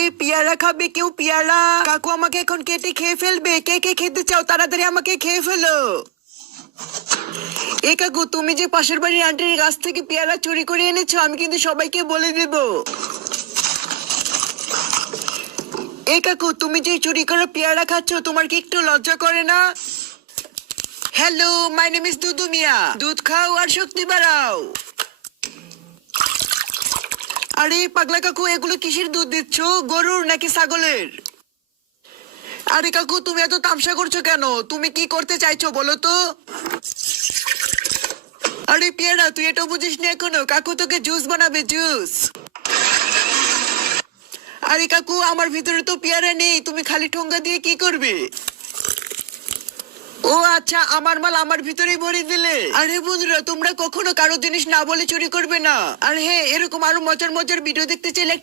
এই পেয়ারা খাবে কেউ? পেয়ারা কাকু আমাকে এখন কেটে খেয়ে ফেলবে। কে কে খেতে চাও তাড়াতাড়ি আমাকে খেয়ে ফেলো। এ কাকু, তুমি যে পাশের বাড়ির আন্টির গাছ থেকে পেয়ারা চুরি করে এনেছো, আমি কিন্তু সবাইকে বলে দেব। এ কাকু, তুমি যে চুরি করে পেয়ারা খাচ্ছ, তোমার কি একটু লজ্জা করে না? হ্যালো, মাই নেম ইজ দুদু মিয়া। দুধ খাও আর শক্তি বাড়াও। আরে পাগলা কাকু, এগুলো কিসের দুধ দিচ্ছ? গরুর নাকি ছাগলের? আরে কাকু, তুমি এত তামসা করছো কেন? তুমি কি করতে চাইছো বলো তো? আরে পেয়ারা, তুই এটা বুঝিস না এখনো? কাকু তোকে জুস বানাবে, জুস। আরে কাকু, আমার ভিতরে তো পেয়ারা নেই, তুমি খালি ঠোঙ্গা দিয়ে কি করবে? ও আচ্ছা, আমার মাল আমার ভিতরেই ভরে দিলে। আরে বন্ধুরা, তোমরা কখনো কারো জিনিস না বলে চুরি করবে না। আর হ্যাঁ, এরকম আরো মজার মজার ভিডিও দেখতে চাইলে